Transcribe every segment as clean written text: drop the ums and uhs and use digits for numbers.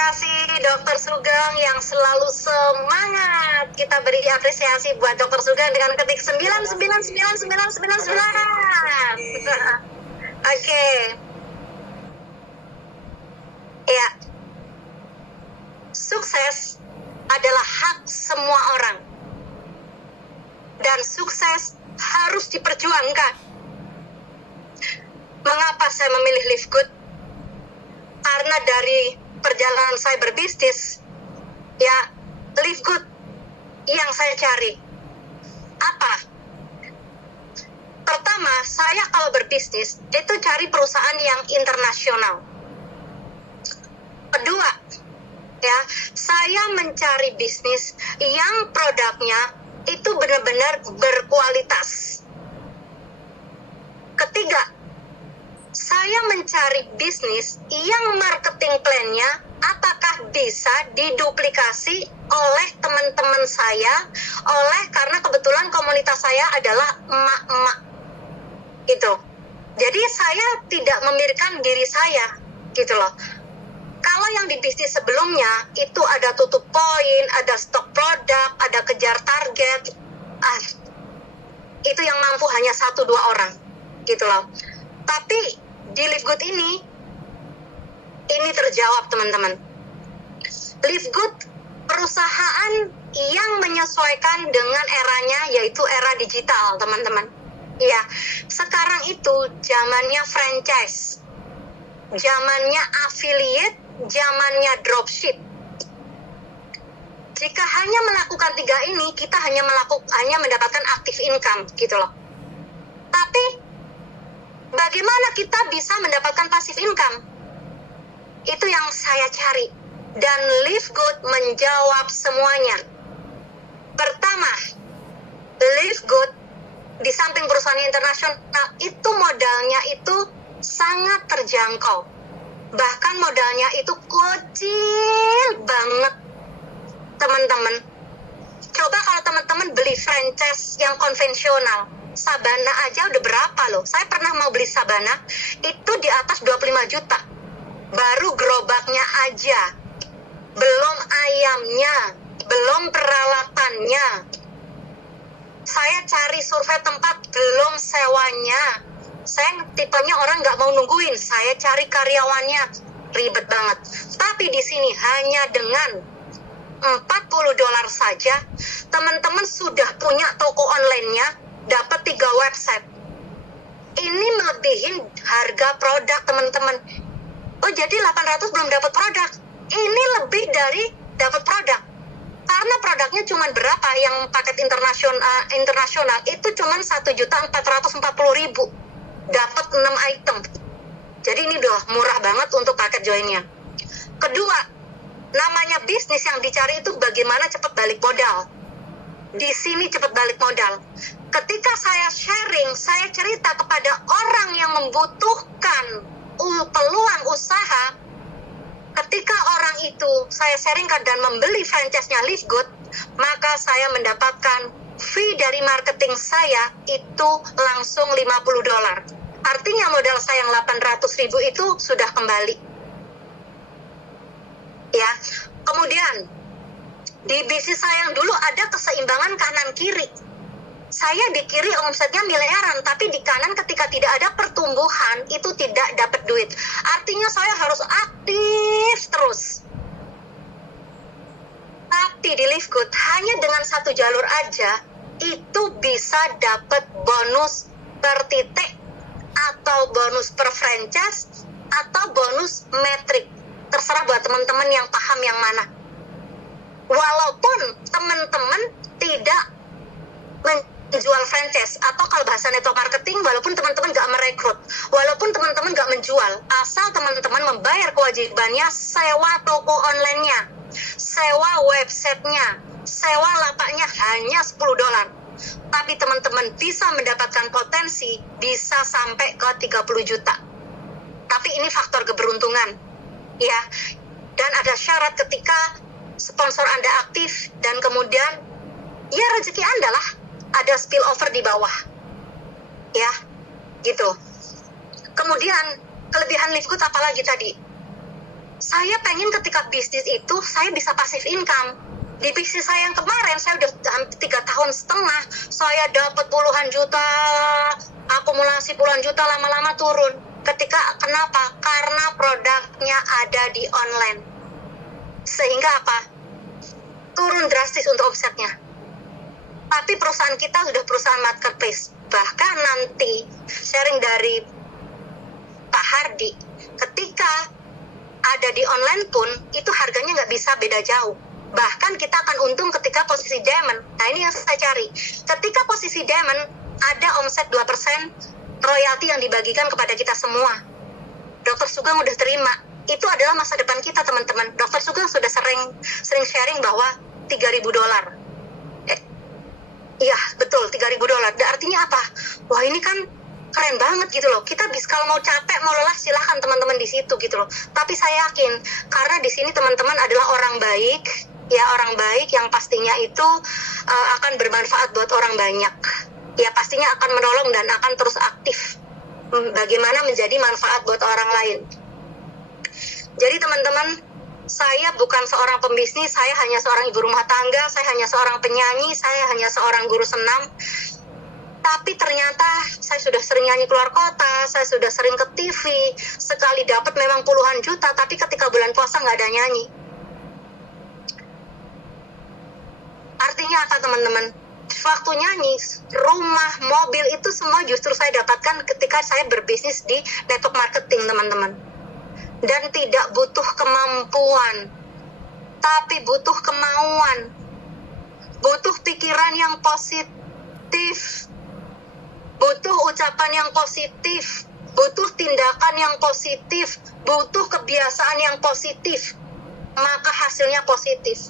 kasih Dokter Sugeng yang selalu semangat. Kita beri apresiasi buat Dokter Sugeng dengan ketik 9999999. Oke. Ya. Sukses adalah hak semua orang. Dan sukses harus diperjuangkan. Mengapa saya memilih Live Good? Karena dari perjalanan saya berbisnis, ya, Live Good yang saya cari. Apa? Pertama, saya kalau berbisnis itu cari perusahaan yang internasional. Kedua, ya, saya mencari bisnis yang produknya itu benar-benar berkualitas. Ketiga, saya mencari bisnis yang marketing plan-nya apakah bisa diduplikasi oleh teman-teman saya, karena kebetulan komunitas saya adalah emak-emak gitu. Jadi saya tidak memikirkan diri saya gitu loh. Kalau yang di bisnis sebelumnya itu ada tutup poin, ada stok produk, ada kejar target, itu yang mampu hanya 1-2 orang gitu loh. Tapi di Live Good ini terjawab teman-teman. Live Good perusahaan yang menyesuaikan dengan eranya, yaitu era digital teman-teman. Ya, sekarang itu zamannya franchise, zamannya affiliate, zamannya dropship. Jika hanya melakukan 3 ini, kita hanya mendapatkan active income gitu loh. Tapi bagaimana kita bisa mendapatkan passive income? Itu yang saya cari. Dan Live Good menjawab semuanya. Pertama, Live Good di samping perusahaan internasional itu modalnya itu sangat terjangkau. Bahkan modalnya itu kecil banget, teman-teman. Coba kalau teman-teman beli franchise yang konvensional, Sabana aja udah berapa loh. Saya pernah mau beli Sabana, itu di atas 25 juta. Baru gerobaknya aja. Belum ayamnya, belum peralatannya. Saya cari survei tempat, belum sewanya. Saya tipenya orang nggak mau nungguin, saya cari karyawannya, ribet banget. Tapi di sini hanya dengan $40 saja, teman-teman sudah punya toko online-nya, dapat 3 website. Ini melebihin harga produk teman-teman. Oh, jadi 800 belum dapat produk. Ini lebih dari dapat produk. Karena produknya cuma berapa, yang paket internasional itu cuma 1.440.000. Dapat 6 item. Jadi ini udah murah banget untuk paket joinnya. Kedua, namanya bisnis yang dicari itu bagaimana cepat balik modal. Di sini cepat balik modal. Ketika saya sharing, saya cerita kepada orang yang membutuhkan peluang usaha, ketika orang itu saya sharingkan dan membeli franchise-nya Live Good, maka saya mendapatkan fee dari marketing saya itu langsung $50. Artinya modal saya yang 800.000 itu sudah kembali. Ya, kemudian di bisnis saya yang dulu ada keseimbangan kanan kiri. Saya di kiri omsetnya miliaran, tapi di kanan ketika tidak ada pertumbuhan itu tidak dapat duit. Artinya saya harus aktif terus. Tapi di Live Good hanya dengan 1 jalur aja itu bisa dapat bonus per titik atau bonus per franchise atau bonus metrik. Terserah buat teman-teman yang paham yang mana. Walaupun teman-teman tidak menjual franchise, atau kalau bahasa network marketing, walaupun teman-teman nggak merekrut, walaupun teman-teman nggak menjual, asal teman-teman membayar kewajibannya, sewa toko online-nya, sewa websitenya, sewa lapaknya hanya $10. Tapi teman-teman bisa mendapatkan potensi bisa sampai ke 30 juta. Tapi ini faktor keberuntungan, ya. Dan ada syarat ketika sponsor Anda aktif dan kemudian ya rezeki Anda lah ada spillover di bawah, ya, gitu. Kemudian kelebihan Live Good apalagi tadi? Saya pengen ketika bisnis itu saya bisa passive income. Di bisnis saya yang kemarin, saya udah hampir 3,5 tahun, saya dapat puluhan juta, akumulasi puluhan juta, lama-lama turun. Kenapa? Karena produknya ada di online. Sehingga apa? Turun drastis untuk omsetnya. Tapi perusahaan kita sudah perusahaan marketplace. Bahkan nanti sharing dari Pak Hardi, ketika ada di online pun, itu harganya nggak bisa beda jauh. Bahkan kita akan untung ketika posisi diamond. Nah, ini yang saya cari. Ketika posisi diamond, ada omset 2% royalti yang dibagikan kepada kita semua. Dr. Sugeng udah terima. Itu adalah masa depan kita, teman-teman. Dr. Sugeng sudah sering sharing bahwa $3.000. Iya, betul, $3.000. Artinya apa? Wah, ini kan keren banget gitu loh. Kita bisa, kalau mau capek, mau lelah, silahkan teman-teman di situ gitu loh. Tapi saya yakin, karena di sini teman-teman adalah orang baik, ya orang baik yang pastinya itu akan bermanfaat buat orang banyak. Ya pastinya akan menolong dan akan terus aktif. Bagaimana menjadi manfaat buat orang lain. Jadi teman-teman, saya bukan seorang pembisnis, saya hanya seorang ibu rumah tangga, saya hanya seorang penyanyi, saya hanya seorang guru senam. Tapi ternyata saya sudah sering nyanyi keluar kota, saya sudah sering ke TV, sekali dapat memang puluhan juta, tapi ketika bulan puasa nggak ada nyanyi. Artinya apa teman-teman? Waktu nyanyi, rumah, mobil itu semua justru saya dapatkan ketika saya berbisnis di network marketing, teman-teman. Dan tidak butuh kemampuan, tapi butuh kemauan, butuh pikiran yang positif, butuh ucapan yang positif, butuh tindakan yang positif, butuh kebiasaan yang positif, maka hasilnya positif.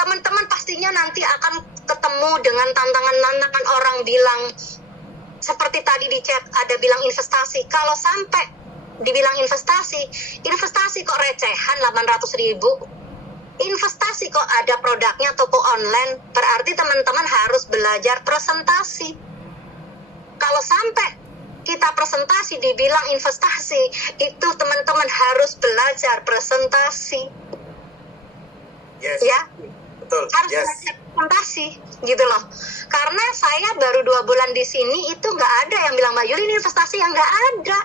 Teman-teman pastinya nanti akan ketemu dengan tantangan-tantangan orang bilang, seperti tadi di chat ada bilang investasi. Kalau sampai dibilang investasi kok recehan 800.000, investasi kok ada produknya toko online, berarti teman-teman harus belajar presentasi. Kalau sampai kita presentasi dibilang investasi, itu teman-teman harus belajar presentasi. Yes. Ya, betul. harus belajar presentasi gitu loh. Karena saya baru 2 bulan di sini, itu nggak ada yang bilang Mbak Yuli ini investasi, yang nggak ada.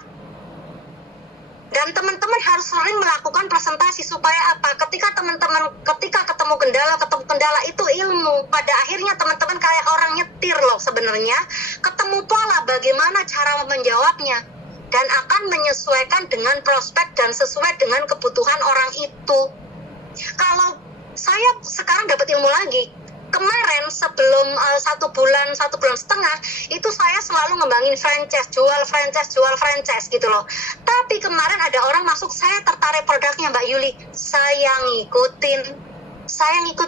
Dan teman-teman harus sering melakukan presentasi supaya apa? Ketika ketemu kendala itu ilmu. Pada akhirnya teman-teman kayak orang nyetir loh sebenarnya. Ketemu pola bagaimana cara menjawabnya. Dan akan menyesuaikan dengan prospek dan sesuai dengan kebutuhan orang itu. Kalau saya sekarang dapat ilmu lagi. Kemarin sebelum 1 bulan setengah itu saya selalu ngembangin jual franchise gitu loh. Tapi kemarin ada orang masuk, saya tertarik produknya Mbak Yuli, saya ngikut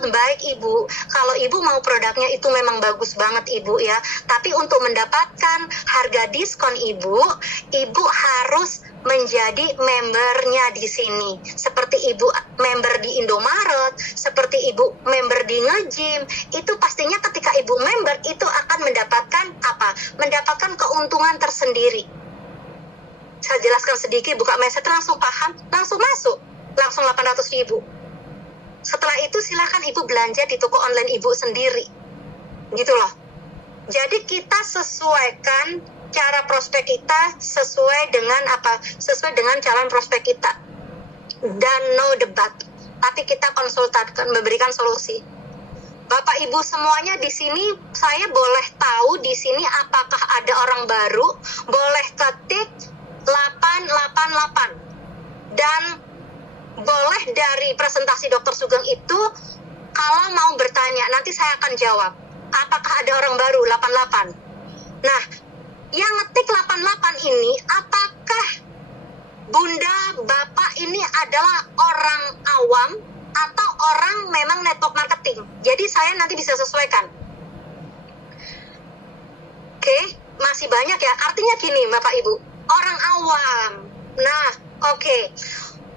baik Ibu. Kalau Ibu mau produknya itu memang bagus banget Ibu ya. Tapi untuk mendapatkan harga diskon Ibu harus menjadi membernya di sini. Seperti Ibu member di Indomaret, seperti Ibu member di Ngejim, itu pastinya ketika Ibu member itu akan mendapatkan apa? Mendapatkan keuntungan tersendiri. Saya jelaskan sedikit, buka message langsung paham, langsung masuk, langsung 800.000. Setelah itu silakan Ibu belanja di toko online Ibu sendiri. Gitu loh. Jadi kita sesuaikan cara prospek kita sesuai dengan apa? Sesuai dengan calon prospek kita. Dan no debat. Tapi kita konsultasikan, memberikan solusi. Bapak Ibu semuanya di sini, saya boleh tahu di sini apakah ada orang baru? Boleh ketik 888. Dan boleh dari presentasi Dr. Sugeng itu, kalau mau bertanya, nanti saya akan jawab. Apakah ada orang baru 88? Nah, yang ngetik 88 ini, apakah Bunda, Bapak ini adalah orang awam atau orang memang network marketing? Jadi saya nanti bisa sesuaikan. Oke, masih banyak ya. Artinya gini Bapak Ibu, orang awam. Nah, oke.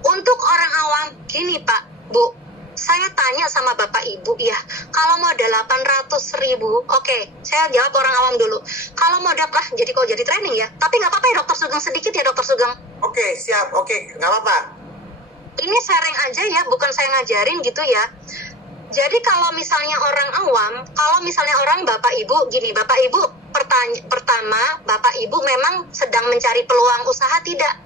Untuk orang awam, gini Pak, Bu. Saya tanya sama Bapak Ibu ya, kalau modal 800.000, oke, saya jawab orang awam dulu. Kalau modal lah, jadi kalau jadi training ya. Tapi nggak apa-apa ya Dokter Sugeng, sedikit ya Dokter Sugeng. Oke, siap. Oke, nggak apa-apa. Ini sharing aja ya, bukan saya ngajarin gitu ya. Jadi kalau misalnya orang awam, kalau misalnya orang Bapak Ibu, gini, Bapak Ibu pertama, Bapak Ibu memang sedang mencari peluang usaha tidak?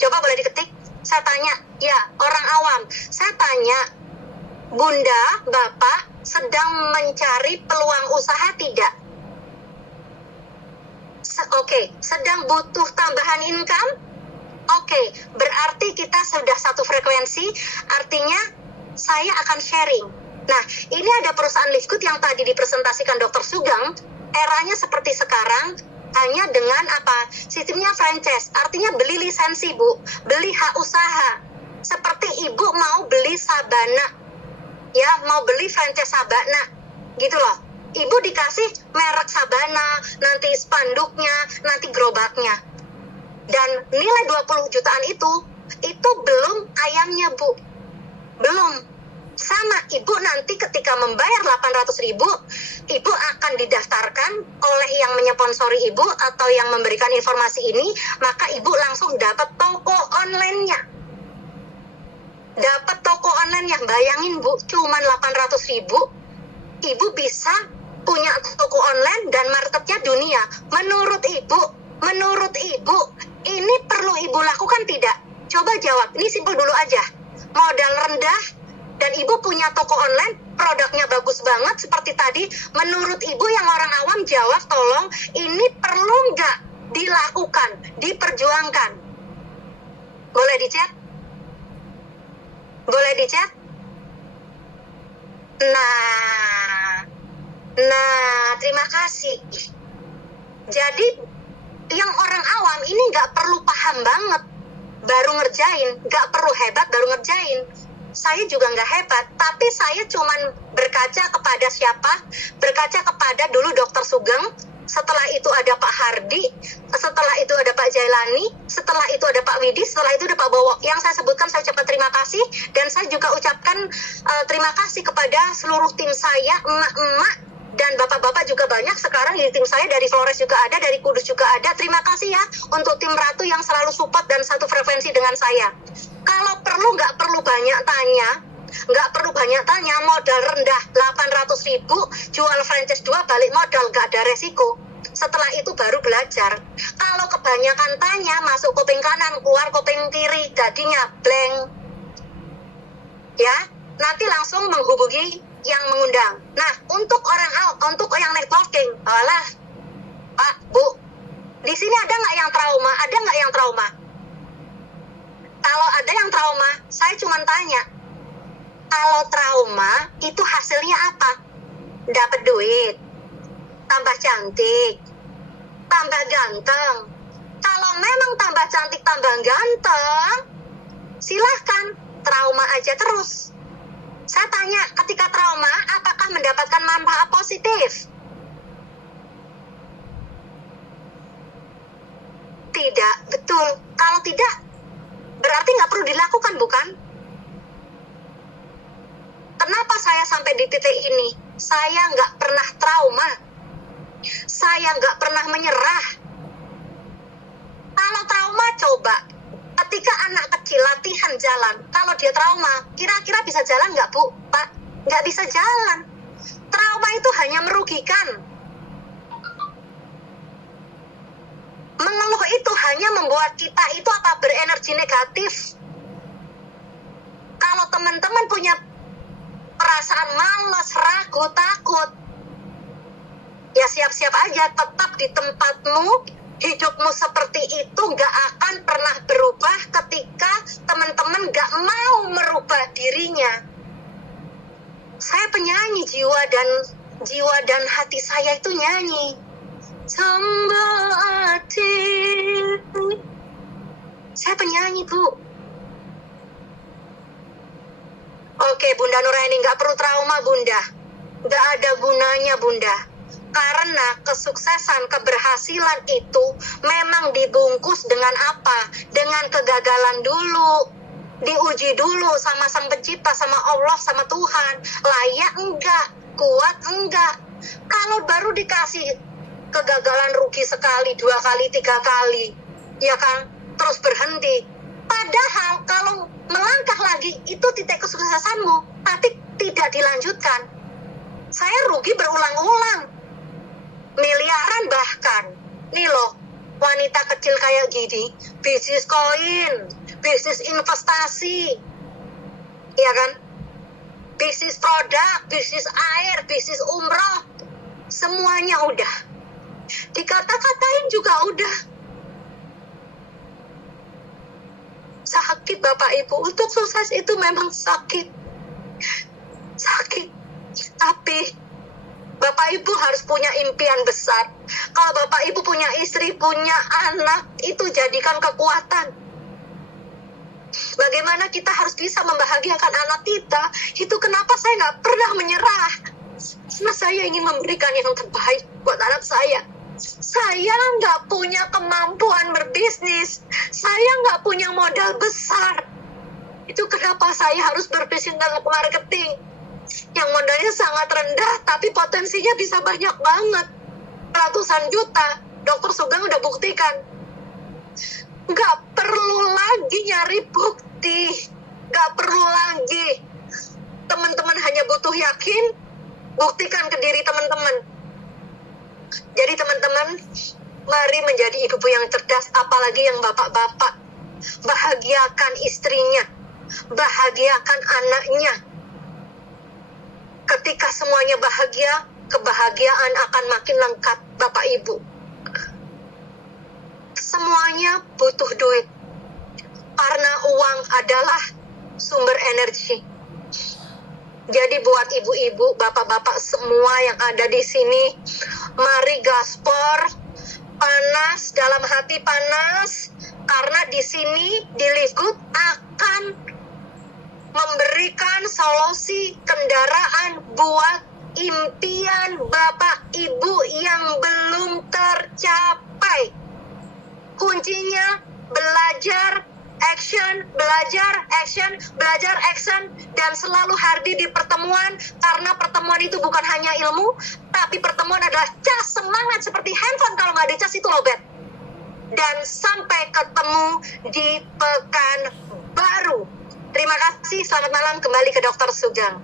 Coba boleh diketik. Saya tanya, ya orang awam, saya tanya, Bunda, Bapak sedang mencari peluang usaha tidak? Oke, sedang butuh tambahan income? Oke, berarti kita sudah satu frekuensi, artinya saya akan sharing. Nah, ini ada perusahaan lift good yang tadi dipresentasikan Dr. Sugeng, eranya seperti sekarang, hanya dengan apa? Sistemnya franchise, artinya beli lisensi, Bu, beli hak usaha. Seperti Ibu mau beli Sabana, ya, mau beli franchise Sabana, gitu loh. Ibu dikasih merek Sabana, nanti spanduknya, nanti gerobaknya. Dan nilai 20 jutaan itu belum ayamnya, Bu. Belum. Sama, Ibu nanti ketika membayar 800.000, Ibu akan didaftarkan oleh yang menyponsori Ibu atau yang memberikan informasi ini, maka Ibu langsung dapat toko online-nya. Dapat toko online-nya, bayangin Bu, cuman 800.000, Ibu bisa punya toko online dan marketnya dunia. Menurut Ibu, ini perlu Ibu lakukan tidak? Coba jawab, ini simpel dulu aja. Modal rendah, dan Ibu punya toko online, produknya bagus banget seperti tadi. Menurut Ibu yang orang awam jawab, tolong, ini perlu nggak dilakukan, diperjuangkan? Boleh dicat? Boleh dicat? Nah, terima kasih. Jadi, yang orang awam ini nggak perlu paham banget, baru ngerjain, nggak perlu hebat, baru ngerjain. Saya juga nggak hebat, tapi saya cuman berkaca kepada siapa? Berkaca kepada dulu Dr. Sugeng, setelah itu ada Pak Hardi, setelah itu ada Pak Jailani, setelah itu ada Pak Widi, setelah itu ada Pak Bowo. Yang saya sebutkan saya ucapkan terima kasih, dan saya juga ucapkan terima kasih kepada seluruh tim saya, emak-emak, dan bapak-bapak juga banyak sekarang di tim saya, dari Flores juga ada, dari Kudus juga ada. Terima kasih ya untuk tim Ratu yang selalu support dan satu frekuensi dengan saya. Kalau perlu, nggak perlu banyak tanya, modal rendah 800.000, jual franchise 2, balik modal, nggak ada resiko. Setelah itu baru belajar. Kalau kebanyakan tanya, masuk kuping kanan, keluar kuping kiri, jadinya blank. Ya, nanti langsung menghubungi yang mengundang. Nah, untuk yang networking, alah, Pak, Bu, di sini ada nggak yang trauma? Ada nggak yang trauma? Kalau ada yang trauma, saya cuma tanya, kalau trauma itu hasilnya apa? Dapat duit, tambah cantik, tambah ganteng. Kalau memang tambah cantik, tambah ganteng, silahkan trauma aja terus. Saya tanya, ketika trauma, apakah mendapatkan manfaat positif? Tidak, betul. Kalau tidak, berarti nggak perlu dilakukan, bukan? Kenapa saya sampai di titik ini? Saya nggak pernah trauma. Saya nggak pernah menyerah. Kalau trauma, coba. Ketika anak kecil latihan jalan, kalau dia trauma, kira-kira bisa jalan nggak, Bu? Pak? Nggak bisa jalan. Trauma itu hanya merugikan. Mengeluh itu hanya membuat kita itu berenergi negatif. Kalau teman-teman punya perasaan malas, ragu, takut, ya siap-siap aja, tetap di tempatmu. Hidupmu seperti itu gak akan pernah berubah ketika teman-teman gak mau merubah dirinya. Saya penyanyi, jiwa dan hati saya itu nyanyi. Sambal hati. Saya penyanyi, Bu. Oke, Bunda Nuraini, gak perlu trauma, Bunda. Gak ada gunanya, Bunda. Karena kesuksesan, keberhasilan itu memang dibungkus dengan apa? Dengan kegagalan dulu. diuji dulu sama Sang Pencipta, sama Allah, sama Tuhan. Layak enggak? Kuat enggak? Kalau baru dikasih kegagalan, rugi sekali, 2 kali, 3 kali, ya kan, terus berhenti. Padahal kalau melangkah lagi, itu titik kesuksesanmu, tapi tidak dilanjutkan. Saya rugi berulang-ulang, miliaran bahkan. Nih loh, wanita kecil kayak gini, bisnis koin, bisnis investasi, ya kan, bisnis produk, bisnis air, bisnis umroh, semuanya udah. Dikata-katain juga udah. Sakit Bapak Ibu, untuk sukses itu memang sakit. Sakit. Tapi Bapak Ibu harus punya impian besar. Kalau Bapak Ibu punya istri, punya anak, itu jadikan kekuatan. Bagaimana kita harus bisa membahagiakan anak kita, itu kenapa saya nggak pernah menyerah. Karena saya ingin memberikan yang terbaik buat anak saya. Saya nggak punya kemampuan berbisnis. Saya nggak punya modal besar. Itu kenapa saya harus berbisnis dalam marketing. Yang modalnya sangat rendah, tapi potensinya bisa banyak banget. Ratusan juta. Dr. Sugeng udah buktikan. Nggak perlu lagi nyari bukti. Nggak perlu lagi. Teman-teman hanya butuh yakin, buktikan ke diri teman-teman. Jadi teman-teman, mari menjadi ibu yang cerdas, apalagi yang bapak-bapak. Bahagiakan istrinya, bahagiakan anaknya. Ketika semuanya bahagia, kebahagiaan akan makin lengkap, Bapak Ibu. Semuanya butuh duit. Karena uang adalah sumber energi. Jadi buat ibu-ibu, bapak-bapak semua yang ada di sini, mari gaspor, panas, dalam hati panas, karena di sini di Live Good akan memberikan solusi kendaraan buat impian Bapak Ibu yang belum tercapai. Kuncinya belajar action, belajar action, belajar action, dan selalu hadir di pertemuan, karena pertemuan itu bukan hanya ilmu, tapi pertemuan adalah cas semangat, seperti handphone kalau nggak dicas itu lowbat. Dan sampai ketemu di pekan baru. Terima kasih, selamat malam, kembali ke Dr. Sugeng.